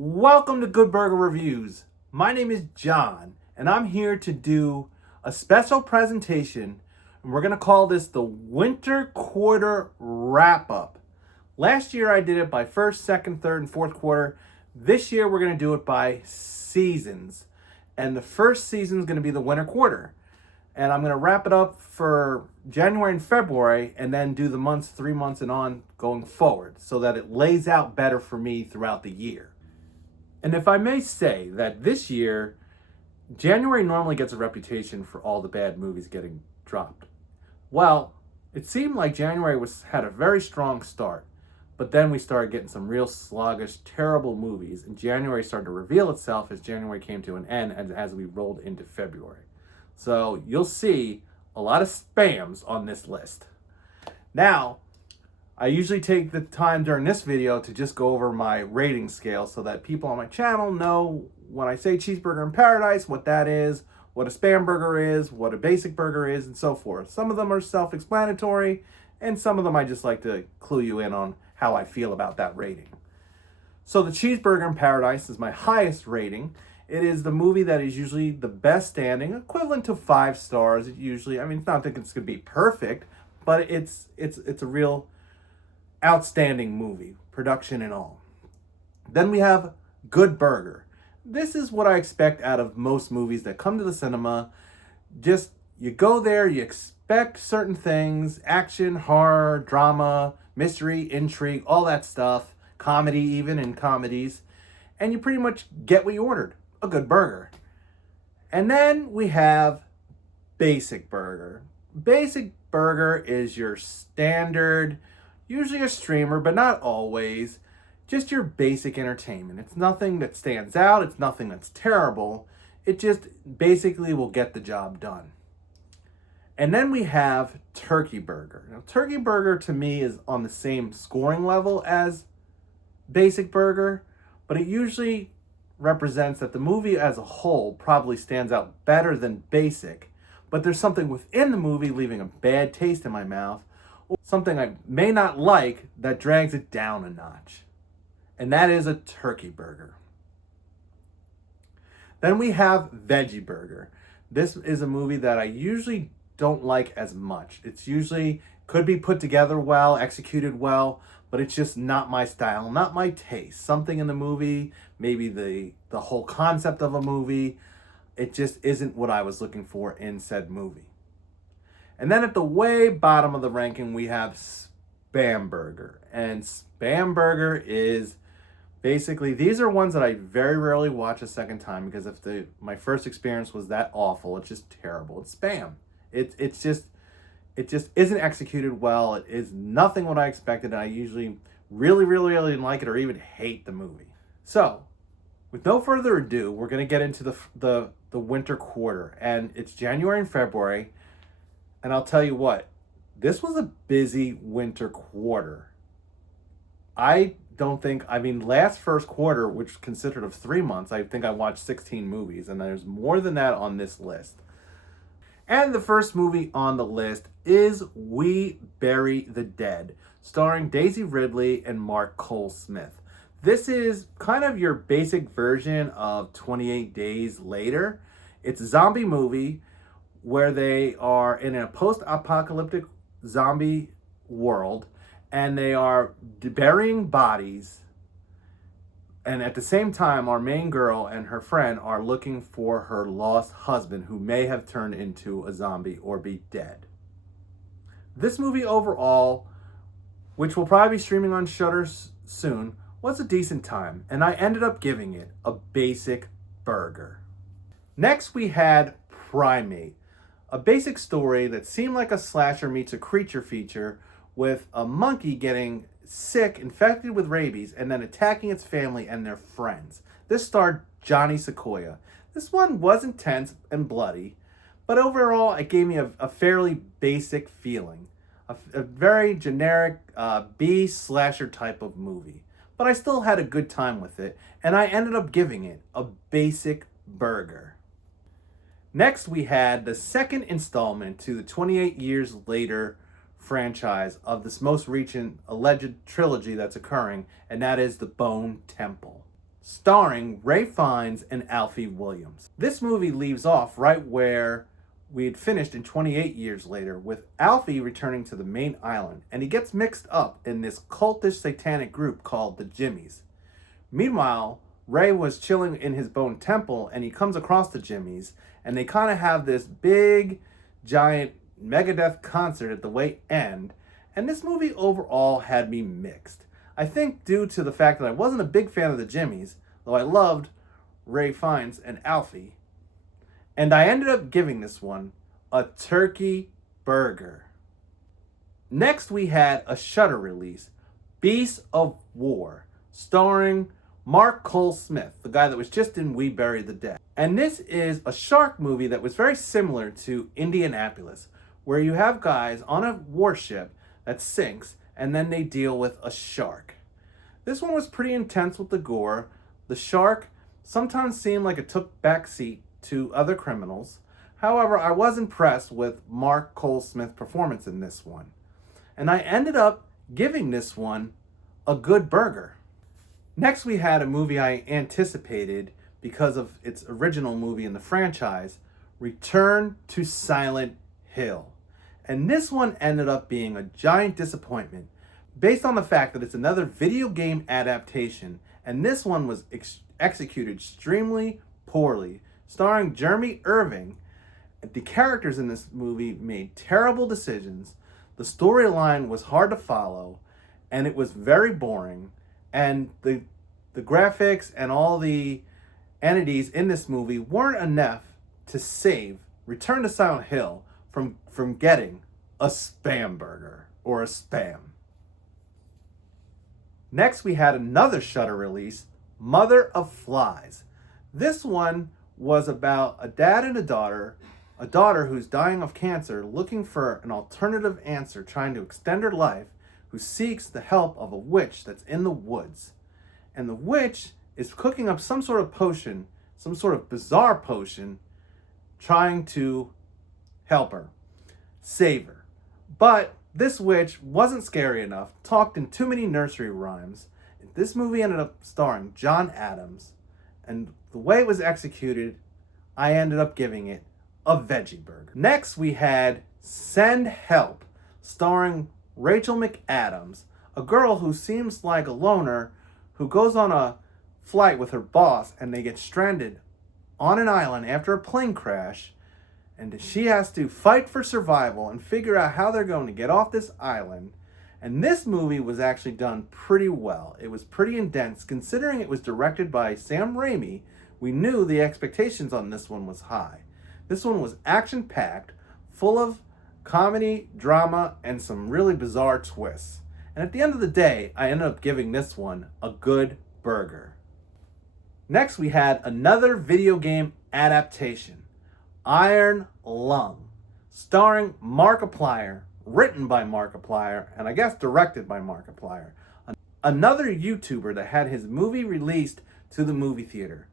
Welcome to Good Burger Reviews. My name is John, and I'm here to do a special presentation, and we're going to call this the Winter Quarter Wrap-Up. Last year I did it by first, second, third, and fourth quarter. This year we're going to do it by seasons, and the first season is going to be the winter quarter. And I'm going to wrap it up for January and February, and then do the months, 3 months and on going forward, so that it lays out better for me throughout the year. And if I may say that this year, January normally gets a reputation for all the bad movies getting dropped. Well, it seemed like January had a very strong start, but then we started getting some real sluggish, terrible movies, and January started to reveal itself as January came to an end and as we rolled into February. So you'll see a lot of spams on this list. Now, I usually take the time during this video to just go over my rating scale so that people on my channel know when I say cheeseburger in paradise, what that is, what a spam burger is, what a basic burger is, and so forth. Some of them are self-explanatory, and some of them I just like to clue you in on how I feel about that rating. So the cheeseburger in paradise is my highest rating. It is the movie that is usually the best standing, equivalent to 5 stars. It usually, it's not that it's going to be perfect, but it's a real outstanding movie, production and all. Then we have Good Burger. This is what I expect out of most movies that come to the cinema. Just, you go there, you expect certain things, action, horror, drama, mystery, intrigue, all that stuff, comedy even in comedies, and you pretty much get what you ordered, a good burger. And then we have Basic Burger. Basic Burger is your standard, usually a streamer, but not always, just your basic entertainment. It's nothing that stands out. It's nothing that's terrible. It just basically will get the job done. And then we have Turkey Burger. Now, Turkey Burger to me is on the same scoring level as Basic Burger, but it usually represents that the movie as a whole probably stands out better than Basic, but there's something within the movie leaving a bad taste in my mouth, something I may not like that drags it down a notch. And that is a Turkey Burger. Then we have Veggie Burger. This is a movie that I usually don't like as much. It's usually could be put together well, executed well, but it's just not my style, not my taste. Something in the movie, maybe the whole concept of a movie, it just isn't what I was looking for in said movie. And then at the way bottom of the ranking, we have Spam Burger. And Spam Burger is basically, these are ones that I very rarely watch a second time, because if my first experience was that awful, it's just terrible. It's spam. It just isn't executed well. It is nothing what I expected, and I usually really didn't like it or even hate the movie. So, with no further ado, we're going to get into the winter quarter, and it's January and February. And I'll tell you what, this was a busy winter quarter. Last first quarter, which consisted of 3 months, I think I watched 16 movies, and there's more than that on this list. And the first movie on the list is We Bury the Dead, starring Daisy Ridley and Mark Cole-Smith. This is kind of your basic version of 28 Days Later. It's a zombie movie where they are in a post-apocalyptic zombie world, and they are burying bodies, and at the same time our main girl and her friend are looking for her lost husband, who may have turned into a zombie or be dead. This movie overall, which will probably be streaming on Shudder soon, was a decent time, and I ended up giving it a Basic Burger. Next we had Primate, a basic story that seemed like a slasher meets a creature feature, with a monkey getting sick, infected with rabies, and then attacking its family and their friends. This starred Johnny Sequoia. This one was intense and bloody, but overall it gave me a fairly basic feeling. A very generic B slasher type of movie. But I still had a good time with it, and I ended up giving it a Basic Burger. Next, we had the second installment to the 28 Years Later franchise of this most recent alleged trilogy that's occurring, and that is The Bone Temple. starring Ray Fiennes and Alfie Williams. This movie leaves off right where we had finished in 28 years later, with Alfie returning to the main island, and he gets mixed up in this cultish satanic group called the Jimmies. Meanwhile, Ray was chilling in his bone temple, and he comes across the Jimmies, and they kind of have this big, giant Megadeth concert at the way end, and this movie overall had me mixed. I think due to the fact that I wasn't a big fan of the Jimmies, though I loved Ray Fiennes and Alfie, and I ended up giving this one a turkey burger. Next, we had a Shudder release, Beasts of War, starring Mark Cole Smith, the guy that was just in We Bury the Dead. And this is a shark movie that was very similar to Indianapolis, where you have guys on a warship that sinks, and then they deal with a shark. This one was pretty intense with the gore. The shark sometimes seemed like it took backseat to other criminals. However, I was impressed with Mark Cole Smith's performance in this one. And I ended up giving this one a good burger. Next, we had a movie I anticipated because of its original movie in the franchise, Return to Silent Hill. And this one ended up being a giant disappointment based on the fact that it's another video game adaptation, and this one was executed extremely poorly. Starring Jeremy Irving, the characters in this movie made terrible decisions, the storyline was hard to follow, and it was very boring, and the graphics and all the entities in this movie weren't enough to save Return to Silent Hill from getting a spam burger or a spam. Next, we had another Shudder release, Mother of Flies. This one was about a dad and a daughter who's dying of cancer, looking for an alternative answer, trying to extend her life, who seeks the help of a witch that's in the woods. And the witch is cooking up some sort of potion, some sort of bizarre potion, trying to help her, save her. But this witch wasn't scary enough, talked in too many nursery rhymes. This movie ended up starring John Adams, and the way it was executed, I ended up giving it a veggie burger. Next, we had Send Help, starring Rachel McAdams, a girl who seems like a loner who goes on a flight with her boss, and they get stranded on an island after a plane crash, and she has to fight for survival and figure out how they're going to get off this island. And this movie was actually done pretty well. It was pretty intense. Considering it was directed by Sam Raimi, we knew the expectations on this one was high. This one was action-packed, full of comedy, drama, and some really bizarre twists. And at the end of the day, I ended up giving this one a good burger. Next, we had another video game adaptation, Iron Lung, starring Markiplier, written by Markiplier, and I guess directed by Markiplier, another YouTuber that had his movie released to the movie theater.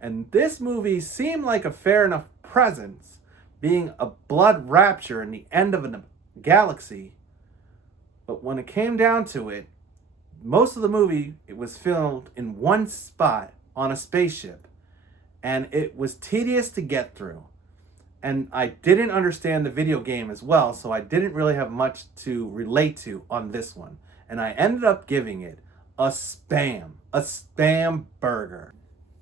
And this movie seemed like a fair enough presence, being a blood rapture in the end of a galaxy. But when it came down to it, most of the movie, it was filmed in one spot on a spaceship. And it was tedious to get through. And I didn't understand the video game as well, so I didn't really have much to relate to on this one. And I ended up giving it a spam burger.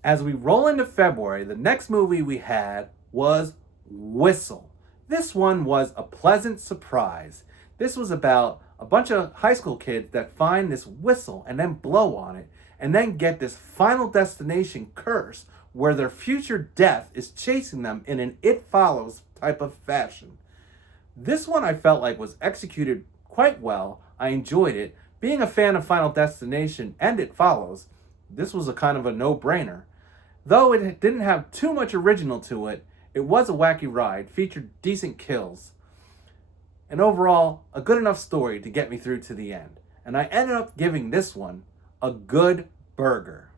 As we roll into February, the next movie we had was Whistle. This one was a pleasant surprise. This was about a bunch of high school kids that find this whistle and then blow on it, and then get this final destination curse where their future death is chasing them in an It Follows type of fashion. This one I felt like was executed quite well. I enjoyed it. Being a fan of Final Destination and It Follows, this was a kind of a no-brainer. Though it didn't have too much original to it, it was a wacky ride, featured decent kills, and overall, a good enough story to get me through to the end. And I ended up giving this one a good burger.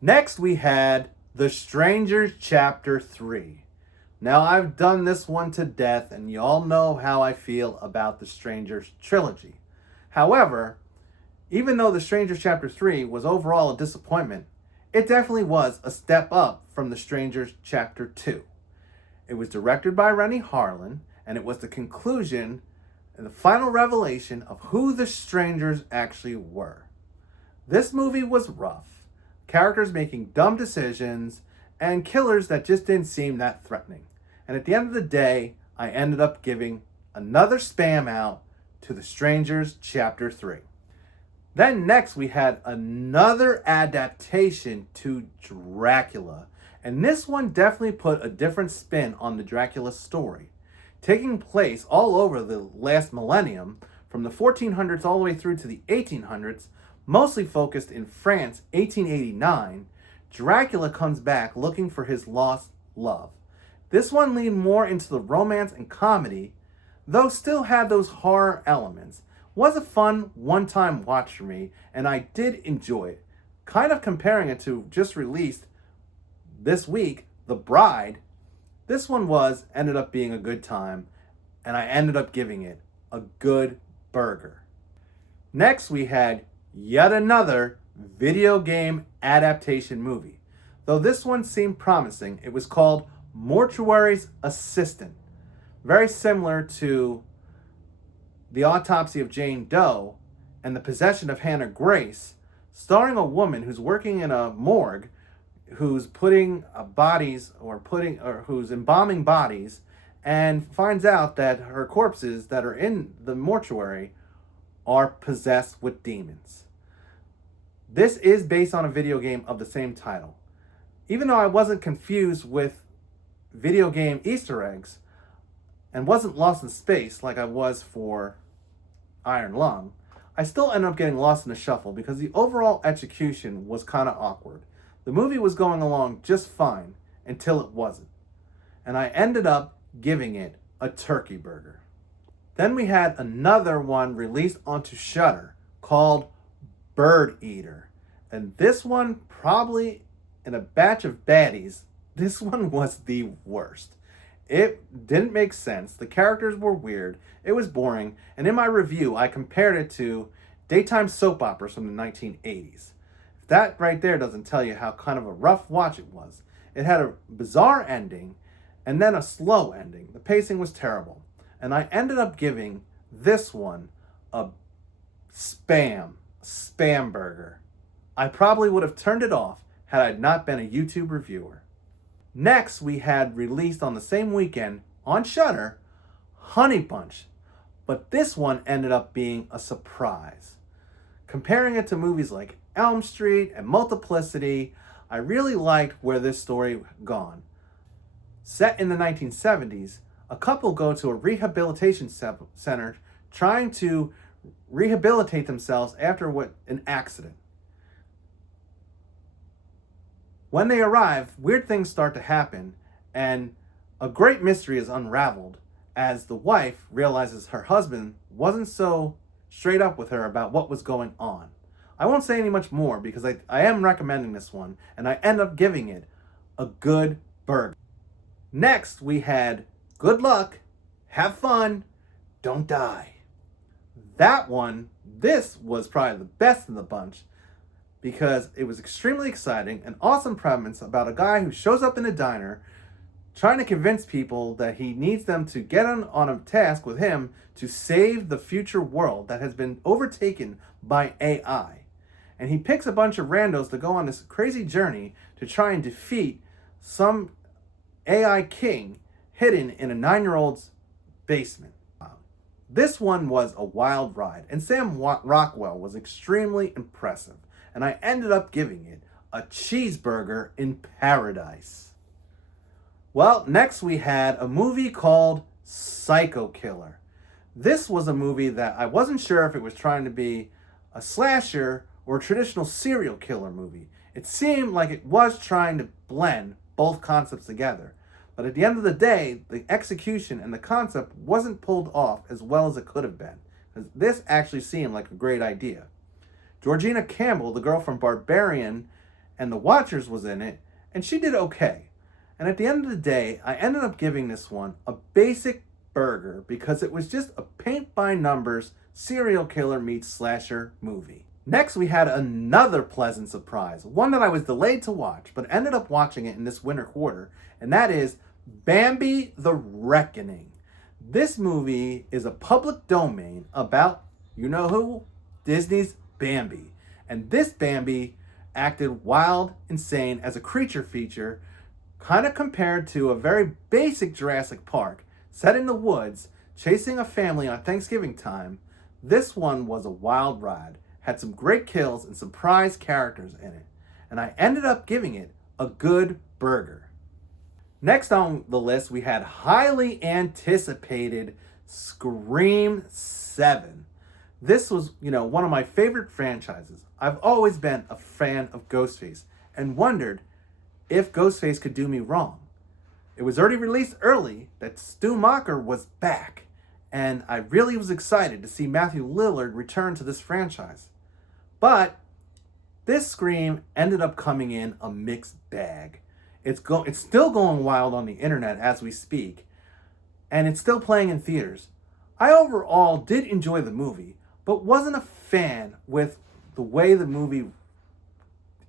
Next, we had The Strangers Chapter 3. Now, I've done this one to death, and y'all know how I feel about the Strangers trilogy. However, even though The Strangers Chapter 3 was overall a disappointment, it definitely was a step up from The Strangers Chapter 2. It was directed by Rennie Harlin, and it was the conclusion and the final revelation of who the strangers actually were. This movie was rough, characters making dumb decisions, and killers that just didn't seem that threatening. And at the end of the day, I ended up giving another spam out to The Strangers Chapter 3. Then next we had another adaptation to Dracula. And this one definitely put a different spin on the Dracula story. Taking place all over the last millennium, from the 1400s all the way through to the 1800s, mostly focused in France, 1889, Dracula comes back looking for his lost love. This one leaned more into the romance and comedy, though still had those horror elements. Was a fun one-time watch for me, and I did enjoy it. Kind of comparing it to just released this week, The Bride. This one ended up being a good time, and I ended up giving it a good burger. Next we had yet another video game adaptation movie. Though this one seemed promising, it was called Mortuary's Assistant. Very similar to The Autopsy of Jane Doe and The Possession of Hannah Grace, starring a woman who's working in a morgue, who's putting who's embalming bodies, and finds out that her corpses that are in the mortuary are possessed with demons. This is based on a video game of the same title. Even though I wasn't confused with video game Easter eggs and wasn't lost in space like I was for Iron Lung, I still ended up getting lost in the shuffle because the overall execution was kind of awkward. The movie was going along just fine until it wasn't, and I ended up giving it a turkey burger. Then we had another one released onto Shudder called Bird Eater, and this one, probably in a batch of baddies, this one was the worst. It didn't make sense, the characters were weird, it was boring, and in my review I compared it to daytime soap operas from the 1980s. That right there doesn't tell you how kind of a rough watch it was. It had a bizarre ending and then a slow ending. The pacing was terrible. And I ended up giving this one a spam burger. I probably would have turned it off had I not been a YouTube reviewer. Next, we had released on the same weekend on Shudder, Honey Bunch. But this one ended up being a surprise. Comparing it to movies like Elm Street and Multiplicity, I really liked where this story gone. Set in the 1970s, a couple go to a rehabilitation center trying to rehabilitate themselves after an accident. When they arrive, weird things start to happen, and a great mystery is unraveled as the wife realizes her husband wasn't so straight up with her about what was going on. I won't say any much more because I am recommending this one, and I end up giving it a good burger. Next, we had Good Luck, Have Fun, Don't Die. This was probably the best in the bunch because it was extremely exciting, an awesome premise about a guy who shows up in a diner trying to convince people that he needs them to get on a task with him to save the future world that has been overtaken by AI. And he picks a bunch of randos to go on this crazy journey to try and defeat some AI king hidden in a 9-year-old's basement. This one was a wild ride, and Sam Rockwell was extremely impressive, and I ended up giving it a cheeseburger in paradise. Well, next we had a movie called Psycho Killer. This was a movie that I wasn't sure if it was trying to be a slasher or a traditional serial killer movie. It seemed like it was trying to blend both concepts together. But at the end of the day, the execution and the concept wasn't pulled off as well as it could have been. This actually seemed like a great idea. Georgina Campbell, the girl from Barbarian and The Watchers, was in it, and she did okay. And at the end of the day, I ended up giving this one a basic burger because it was just a paint by numbers serial killer meets slasher movie. Next, we had another pleasant surprise, one that I was delayed to watch, but ended up watching it in this winter quarter, and that is Bambi the Reckoning. This movie is a public domain about, you know who? Disney's Bambi. And this Bambi acted wild, insane as a creature feature, kind of compared to a very basic Jurassic Park, set in the woods, chasing a family on Thanksgiving time. This one was a wild ride, had some great kills and surprise characters in it, and I ended up giving it a good burger. Next on the list, we had highly anticipated Scream 7. This was, one of my favorite franchises. I've always been a fan of Ghostface and wondered if Ghostface could do me wrong. It was already released early that Stu Macher was back, and I really was excited to see Matthew Lillard return to this franchise. But this Scream ended up coming in a mixed bag. It's still going wild on the internet as we speak, and it's still playing in theaters. I overall did enjoy the movie, but wasn't a fan with the way the movie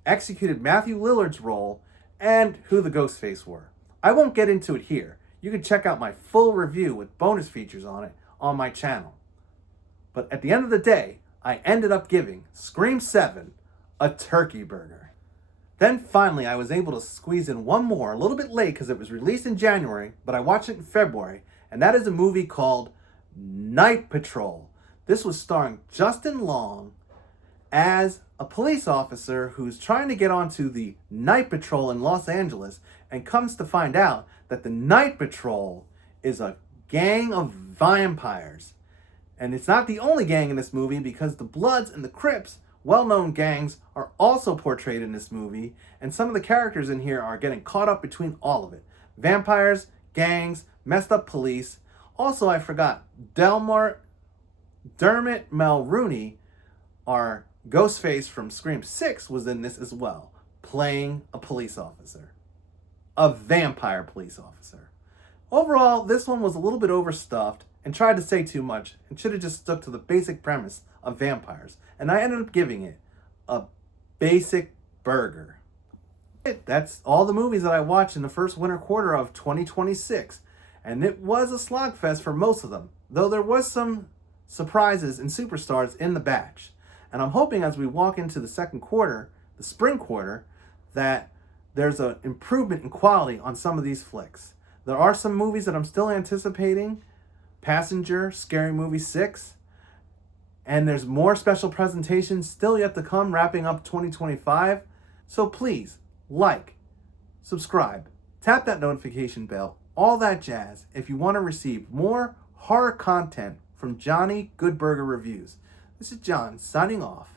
executed Matthew Lillard's role and who the Ghostface were. I won't get into it here. You can check out my full review with bonus features on it on my channel. But at the end of the day, I ended up giving Scream 7 a turkey burger. Then finally, I was able to squeeze in one more, a little bit late because it was released in January, but I watched it in February, and that is a movie called Night Patrol. This was starring Justin Long as a police officer who's trying to get onto the Night Patrol in Los Angeles and comes to find out that the Night Patrol is a gang of vampires. And it's not the only gang in this movie because the Bloods and the Crips, well-known gangs, are also portrayed in this movie, and some of the characters in here are getting caught up between all of it. Vampires, gangs, messed up police. Also, I forgot, Dermot Mulroney, our Ghostface from Scream 6, was in this as well, playing a police officer. A vampire police officer. Overall, this one was a little bit overstuffed and tried to say too much and should have just stuck to the basic premise of vampires. And I ended up giving it a basic burger. That's all the movies that I watched in the first winter quarter of 2026. And it was a slogfest for most of them, though there was some surprises and superstars in the batch. And I'm hoping as we walk into the second quarter, the spring quarter, that there's an improvement in quality on some of these flicks. There are some movies that I'm still anticipating. Passenger, Scary Movie 6. And there's more special presentations still yet to come, wrapping up 2025. So please, like, subscribe, tap that notification bell, all that jazz if you want to receive more horror content from Johnny Good Burger Reviews. This is John signing off.